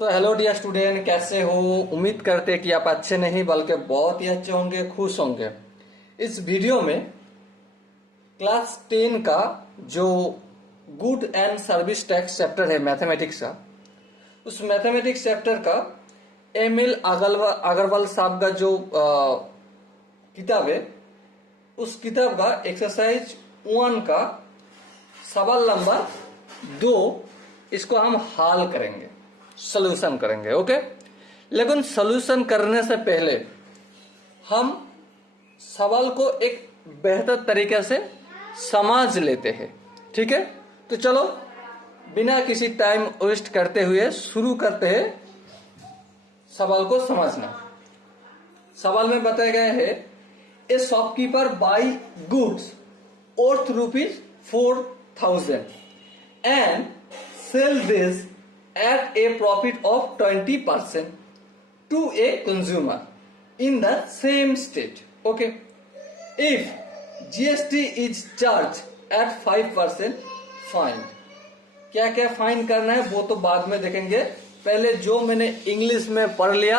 तो hello dear student, कैसे हो? उम्मीद करते कि आप अच्छे नहीं बल्कि बहुत ही अच्छे होंगे, खुश होंगे। इस वीडियो में क्लास 10 का जो good and service tax chapter है मैथमेटिक्स का, उस मैथमेटिक्स चैप्टर का एम.एल. अग्रवाल साहब का जो किताब है, उस किताब का एक्सरसाइज 1 का सवाल नंबर 2, इसको हम हल करेंगे, सॉल्यूशन करेंगे। ओके, लेकिन सॉल्यूशन करने से पहले हम सवाल को एक बेहतर तरीके से समझ लेते हैं। ठीक है, तो चलो बिना किसी टाइम वेस्ट करते हुए शुरू करते हैं सवाल को समझना। सवाल में बताया गया है, a shopkeeper buy goods worth ₹4,000 and sell this at a profit of 20% to a consumer in the same state. Okay, if GST is charged at 5%, fine. क्या क्या फाइन करना है वो तो बाद में देखेंगे, पहले जो मैंने इंग्लिश में पढ़ लिया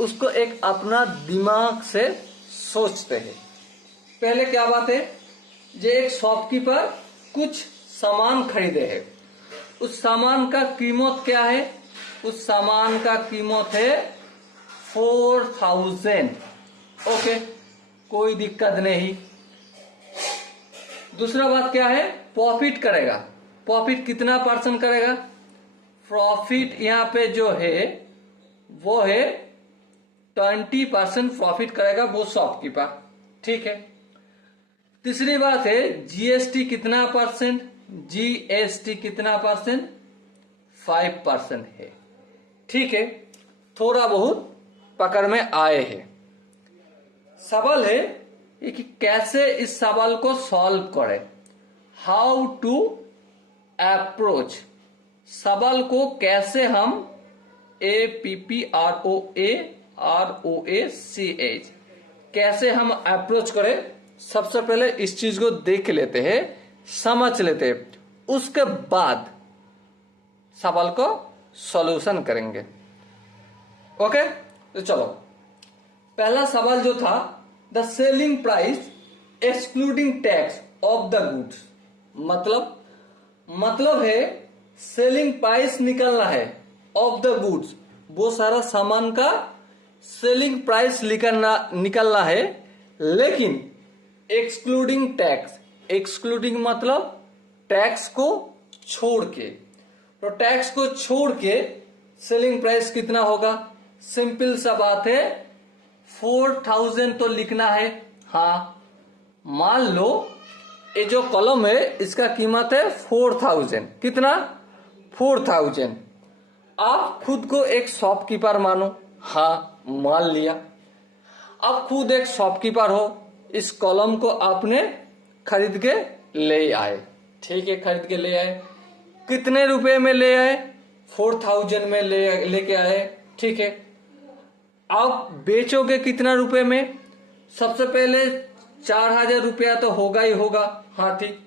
उसको एक अपना दिमाग से सोचते हैं। पहले क्या बात है, जो एक शॉपकीपर कुछ सामान खरीदे है, उस सामान का कीमत क्या है? उस सामान का कीमत है 4,000। ओके, कोई दिक्कत नहीं। दूसरा बात क्या है, प्रॉफिट करेगा। प्रॉफिट कितना % करेगा? प्रॉफिट यहां पे जो है वो है 20% प्रॉफिट करेगा वो शॉपकीपर। ठीक है। तीसरी बात है, जीएसटी कितना %? जीएसटी कितना %? 5% है। ठीक है, थोड़ा बहुत पकड़ में आए हैं। सवाल है कि कैसे इस सवाल को सॉल्व करें, हाउ टू अप्रोच। सवाल को कैसे हम APPROACH कैसे हम अप्रोच करें, सबसे पहले इस चीज को देख लेते हैं, समझ लेते हैं, उसके बाद सवाल को सॉल्यूशन करेंगे। ओके, तो चलो पहला सवाल जो था, the selling price excluding tax of the goods. मतलब है सेलिंग प्राइस निकलना है ऑफ द गुड्स, वो सारा सामान का सेलिंग प्राइस निकलना है, लेकिन एक्सक्लूडिंग टैक्स। एक्सक्लूडिंग मतलब टैक्स को छोड़ के, तो टैक्स को छोड़ के सेलिंग प्राइस कितना होगा? सिंपल सा बात है, 4,000 तो लिखना है। हाँ, मान लो ये जो कॉलम है इसका कीमत है 4,000। कितना? 4,000। आप खुद को एक शॉपकीपर मानो। हाँ, मान लिया। आप खुद एक शॉपकीपर हो, इस कॉलम को आपने खरीद के ले आए। ठीक है, खरीद के ले आए। कितने रुपए में ले आए? 4,000 में लेके आए। ठीक है, आप बेचोगे कितना रुपए में? सबसे पहले 4,000 रुपया तो होगा ही होगा। हाँ ठीक,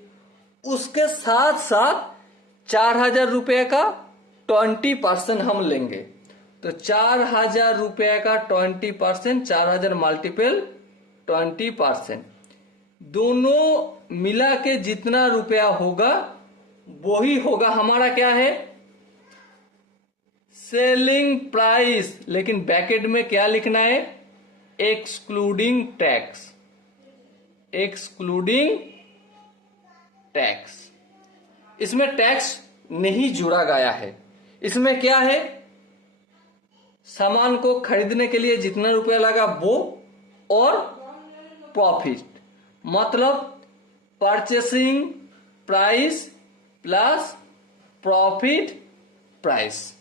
उसके साथ साथ 4,000 रुपये का 20% हम लेंगे, तो 4,000 रुपये का 20%, 4,000 मल्टीपल 20%, दोनों मिला के जितना रुपया होगा वही होगा हमारा क्या है? Selling price. लेकिन ब्रैकेट में क्या लिखना है? Excluding tax. एक्सक्लूडिंग टैक्स, इसमें टैक्स नहीं जुड़ा गया है। इसमें क्या है? सामान को खरीदने के लिए जितना रुपया लगा वो, और प्रॉफिट, मतलब purchasing price plus profit price,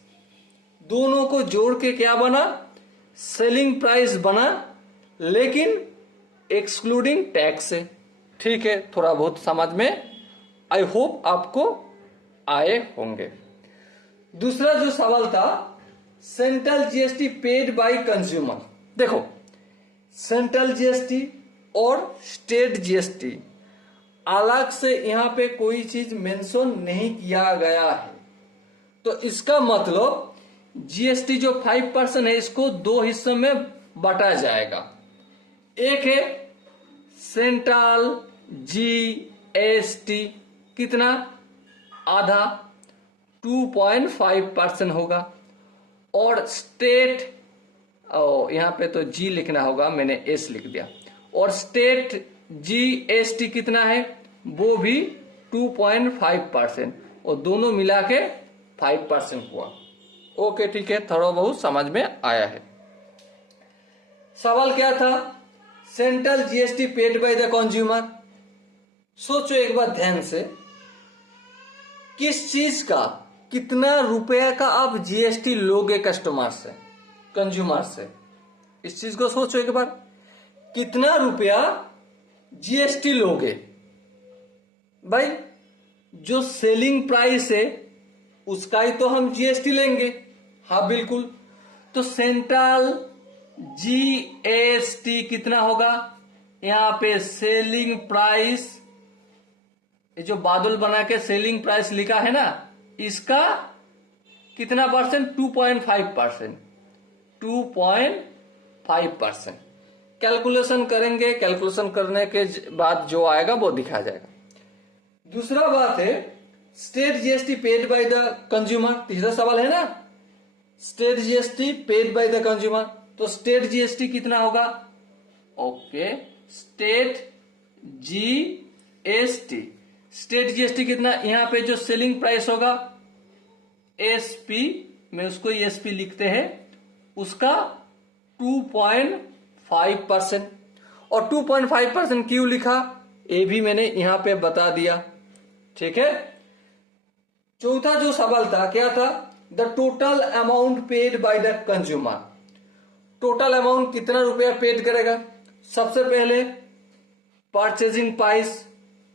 दोनों को जोड़ के क्या बना? सेलिंग प्राइस बना, लेकिन एक्सक्लूडिंग टैक्स से। ठीक है, थोड़ा बहुत समझ में आई होप आपको आए होंगे। दूसरा जो सवाल था, central GST paid by consumer. देखो, सेंट्रल जीएसटी और स्टेट जीएसटी अलग से यहां पे कोई चीज मेंशन नहीं किया गया है, तो इसका मतलब जीएसटी जो 5% है इसको दो हिस्सों में बांटा जाएगा। एक है सेंट्रल जीएसटी, कितना, आधा 2.5% होगा। और स्टेट, यहां पे तो जी लिखना होगा, मैंने एस लिख दिया। और स्टेट जीएसटी कितना है, वो भी 2.5%, और दोनों मिला के 5% हुआ। ओके ठीक है, थोड़ा बहुत समझ में आया है। सवाल क्या था, central GST paid by the consumer. सोचो एक बार ध्यान से, किस चीज का, कितना रुपया का आप जीएसटी लोगे कस्टमर से, कंज्यूमर से, इस चीज को सोचो एक बार, कितना रुपया जीएसटी लोगे। भाई जो सेलिंग प्राइस है उसका ही तो हम जीएसटी लेंगे। हाँ बिल्कुल, तो सेंट्रल जीएसटी कितना होगा, यहां पे सेलिंग प्राइस, ये जो बादल बना के सेलिंग प्राइस लिखा है ना, इसका कितना परसेंट, 2.5%, 2.5%। कैलकुलेशन करेंगे, कैलकुलेशन करने के बाद जो आएगा वो दिखा जाएगा। दूसरा बात है state GST paid by the consumer. तीसरा सवाल है ना, state GST paid by the consumer, तो स्टेट जीएसटी कितना होगा, okay, state GST, state GST कितना, यहां पे जो सेलिंग प्राइस होगा एसपी, में उसको एसपी लिखते हैं, उसका 2.5%। और 2.5% क्यों लिखा, ये भी मैंने यहां पे बता दिया। ठीक है, चौथा जो सवाल था क्या था, the total amount paid by the consumer. Total amount कितना रुपया पेड करेगा। सबसे पहले परचेजिंग प्राइस,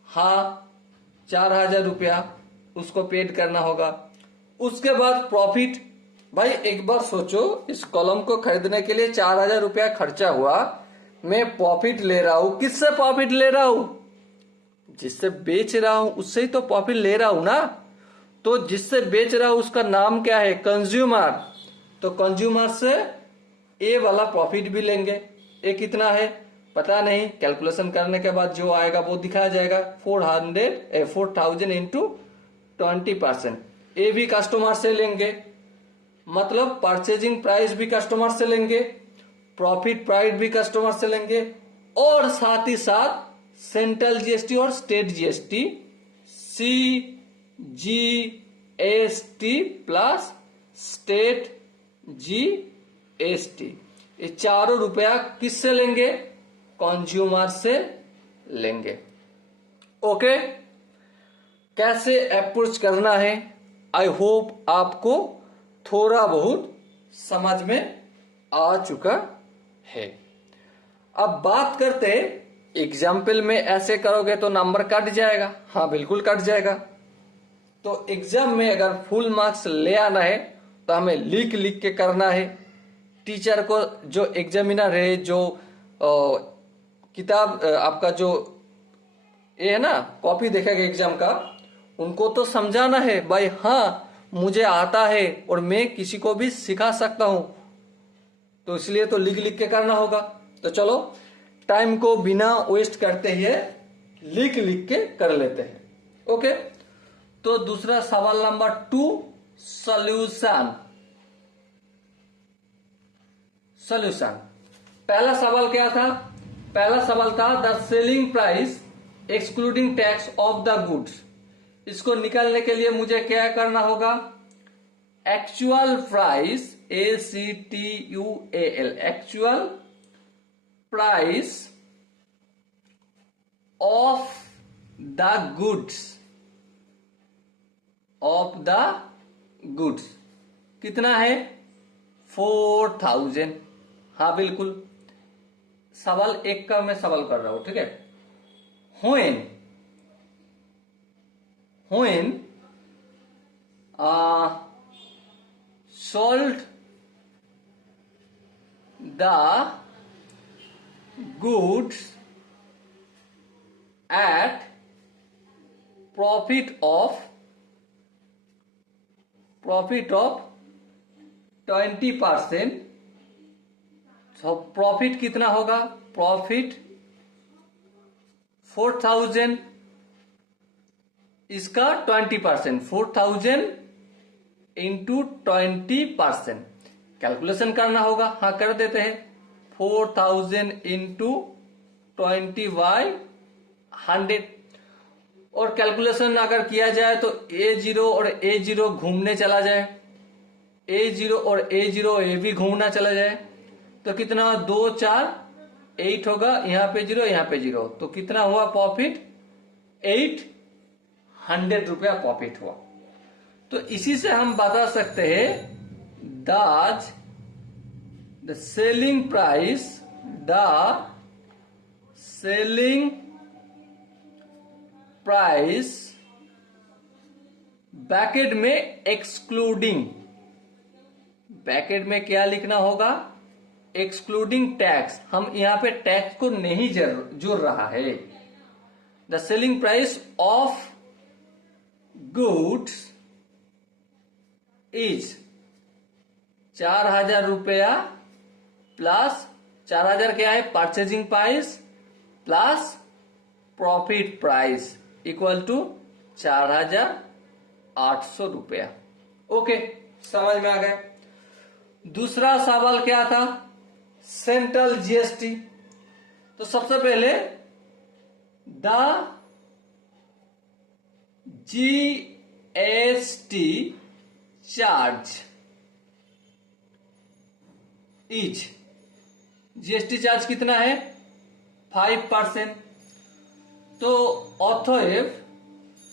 हाँ 4,000 रुपया उसको पेड करना होगा। उसके बाद प्रॉफिट, भाई एक बार सोचो, इस कॉलम को खरीदने के लिए 4,000 रुपया खर्चा हुआ, मैं प्रॉफिट ले रहा हूं, किससे प्रॉफिट ले रहा हूं, जिससे बेच रहा हूं उससे ही तो प्रॉफिट ले रहा हूं ना। तो जिससे बेच रहा हूं उसका नाम क्या है, कंज्यूमर, तो कंज्यूमर से ए वाला प्रॉफिट भी लेंगे। ए कितना है पता नहीं, कैलकुलेशन करने के बाद जो आएगा वो दिखाया जाएगा, 4,000 इंटू 20%। ए भी कस्टमर से लेंगे, मतलब परचेजिंग प्राइस भी कस्टमर से लेंगे, प्रॉफिट प्राइस भी कस्टमर से लेंगे, और साथ ही साथ सेंट्रल जीएसटी और state GST, CGST plus state GST, ये चारों रुपया किससे लेंगे, कंज्यूमर से लेंगे। ओके, कैसे अप्रोच करना है, आई होप आपको थोड़ा बहुत समझ में आ चुका है। अब बात करते, एग्जाम्पल में ऐसे करोगे तो नंबर कट जाएगा, हाँ बिल्कुल कट जाएगा। तो एग्जाम में अगर फुल मार्क्स ले आना है तो हमें लिख लिख के करना है। टीचर को, जो एग्जामिनर है, जो किताब आपका जो ये है ना कॉपी देखेगा एग्जाम का, उनको तो समझाना है भाई, हाँ मुझे आता है और मैं किसी को भी सिखा सकता हूं, तो इसलिए तो लिख लिख के करना होगा। तो चलो टाइम को बिना वेस्ट करते हुए लिख लिख के कर लेते हैं। ओके, तो दूसरा सवाल नंबर 2, सॉल्यूशन। सॉल्यूशन, पहला सवाल क्या था, पहला सवाल था the selling price excluding tax of the goods. इसको निकालने के लिए मुझे क्या करना होगा, actual price, ACTUAL, actual price of the goods, of the goods कितना है, 4,000। हाँ बिल्कुल, सवाल एक का मैं सवाल कर रहा हूं, ठीक है। when sold the goods at profit of 20%, तो प्रॉफिट कितना होगा? प्रॉफिट 4000, इसका 20%, 4000 इंटू 20%। कैलकुलेशन करना होगा, हाँ कर देते हैं। 4000 इंटू 20/100। और कैलकुलेशन अगर किया जाए तो A0 और A0 घूमने चला जाए, A0 और A0 ये भी घूमना चला जाए, तो कितना? 2 4 8 होगा, यहाँ पे 0 यहाँ पे 0, तो कितना हुआ प्रॉफिट? 800 रुपया प्रॉफिट हुआ। तो इसी से हम बता सकते हैं द सेलिंग प्राइस ब्रैकेट में एक्सक्लूडिंग, ब्रैकेट में क्या लिखना होगा? Excluding tax. हम यहां पे टैक्स को नहीं जोड़ रहा है। The selling price of goods is 4000 रुपया प्लस 4000 क्या है? Purchasing price plus profit price equal to 4800 रुपया। ओके, समझ में आ गया। दूसरा सवाल क्या था? Central GST. तो सबसे पहले the GST charge is, GST charge कितना है? 5%। तो ऑथोएव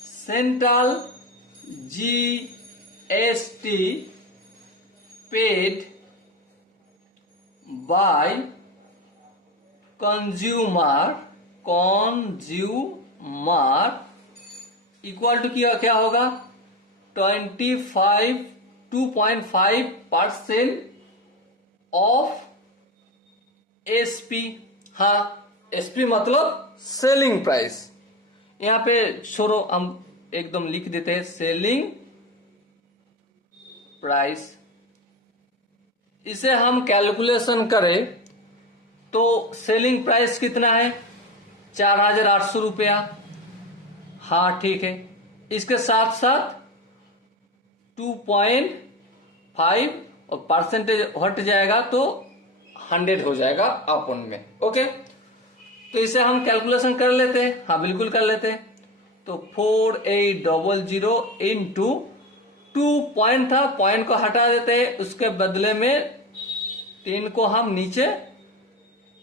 central GST paid by consumer equal to क्या होगा? 2.5% ऑफ एसपी। हाँ, एसपी मतलब सेलिंग प्राइस। यहां पे छोड़ो, हम एकदम लिख देते हैं सेलिंग प्राइस। इसे हम कैलकुलेशन करें तो सेलिंग प्राइस कितना है? 4800 रुपया। हाँ ठीक है, इसके साथ साथ 2.5 और परसेंटेज हट जाएगा तो 100 हो जाएगा अपन में। ओके, तो इसे हम कैलकुलेशन कर लेते हैं। हाँ बिल्कुल कर लेते हैं। तो 4800 इंटू 2 पॉइंट था, पॉइंट को हटा देते हैं, उसके बदले में 3 को हम नीचे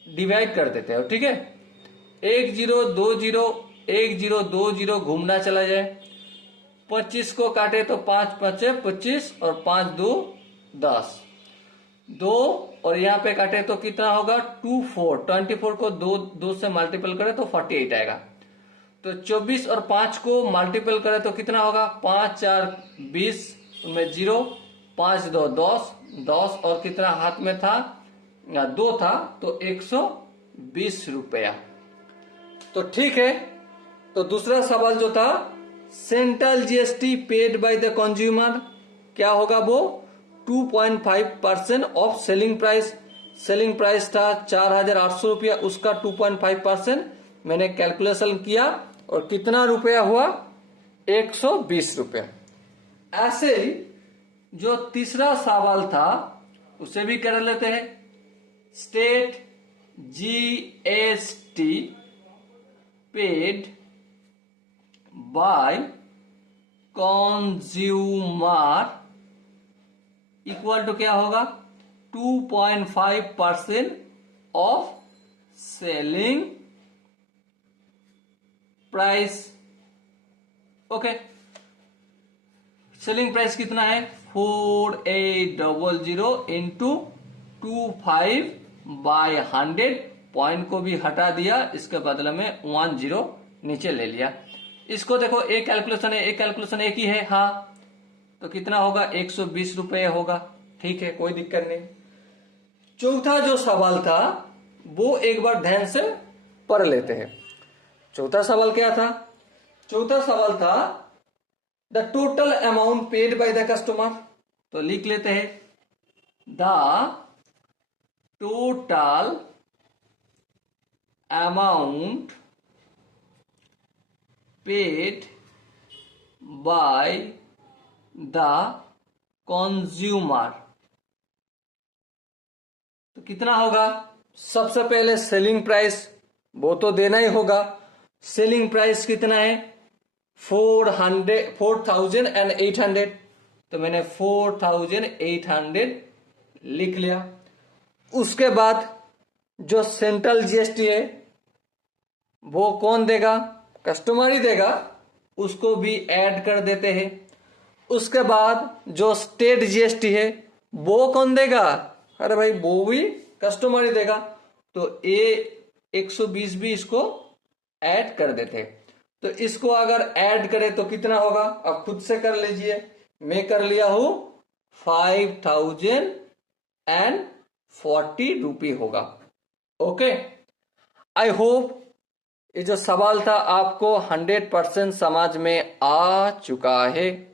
डिवाइड कर देते हैं। ठीक है, 1020 1020 घूमना चला जाए, 25 को काटे तो 5 5 25 और 5 2 10, 2 और यहाँ पे काटे तो कितना होगा? 24 को 2 से मल्टीपल करे तो 48 आएगा। तो 24 और 5 को मल्टीपल करे तो कितना होगा? 5 4 20, उनमें 0, 5 2 10 और कितना हाथ में था? 2 था, तो 120 रुपया। तो ठीक है, तो दूसरा सवाल जो था central GST paid by the consumer क्या होगा? वो 2.5% of selling price. Selling price था 4800 रुपया, उसका 2.5% मैंने कैलकुलेशन किया और कितना रुपया हुआ? 120 रुपया। ऐसे ही जो तीसरा सवाल था उसे भी कर लेते हैं। State GST paid by consumer equal to क्या होगा? 2.5% of selling price. Okay, selling price कितना है? 4800 इंटू 25/100, पॉइंट को भी हटा दिया, इसके बदले में 10 नीचे ले लिया। इसको देखो, एक कैलकुलेशन है, एक कैलकुलेशन एक ही है। हाँ, तो कितना होगा? 120 रुपये होगा। ठीक है, कोई दिक्कत नहीं। चौथा जो सवाल था वो एक बार ध्यान से पढ़ लेते हैं। चौथा सवाल क्या था? चौथा सवाल था the total amount paid by the customer. तो लिख लेते हैं the total amount paid by the consumer. तो कितना होगा? सबसे पहले सेलिंग प्राइस, वो तो देना ही होगा। सेलिंग प्राइस कितना है? 4,800। तो मैंने 4,800 लिख लिया। उसके बाद जो सेंट्रल जीएसटी है वो कौन देगा? कस्टमर ही देगा, उसको भी ऐड कर देते हैं। उसके बाद जो स्टेट जीएसटी है वो कौन देगा? अरे भाई वो भी कस्टमर ही देगा, तो ये 120 भी इसको ऐड कर देते। तो इसको अगर ऐड करें तो कितना होगा? अब खुद से कर लीजिए, मैं कर लिया हूं 5,040 रुपये होगा। ओके, आई होप ये जो सवाल था आपको 100% समझ में आ चुका है।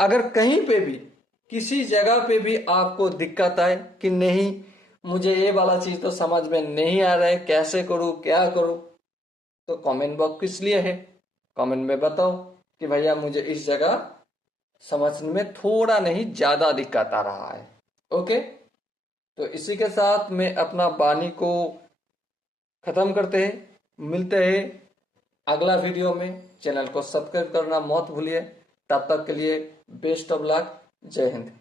अगर कहीं पे भी किसी जगह पे भी आपको दिक्कत आए कि नहीं मुझे ये वाला चीज तो समझ में नहीं आ रहा है, कैसे करूं, क्या करूं, तो कमेंट बॉक्स किस लिए है? कमेंट में बताओ कि भैया मुझे इस जगह समझने में थोड़ा नहीं ज्यादा दिक्कत आ रहा है। ओके, तो इसी के साथ मैं अपना वाणी को खत्म करते हैं। मिलते हैं अगला वीडियो में। चैनल को सब्सक्राइब करना मत भूलिए। तब तक के लिए बेस्ट ऑफ लक। जय हिंद।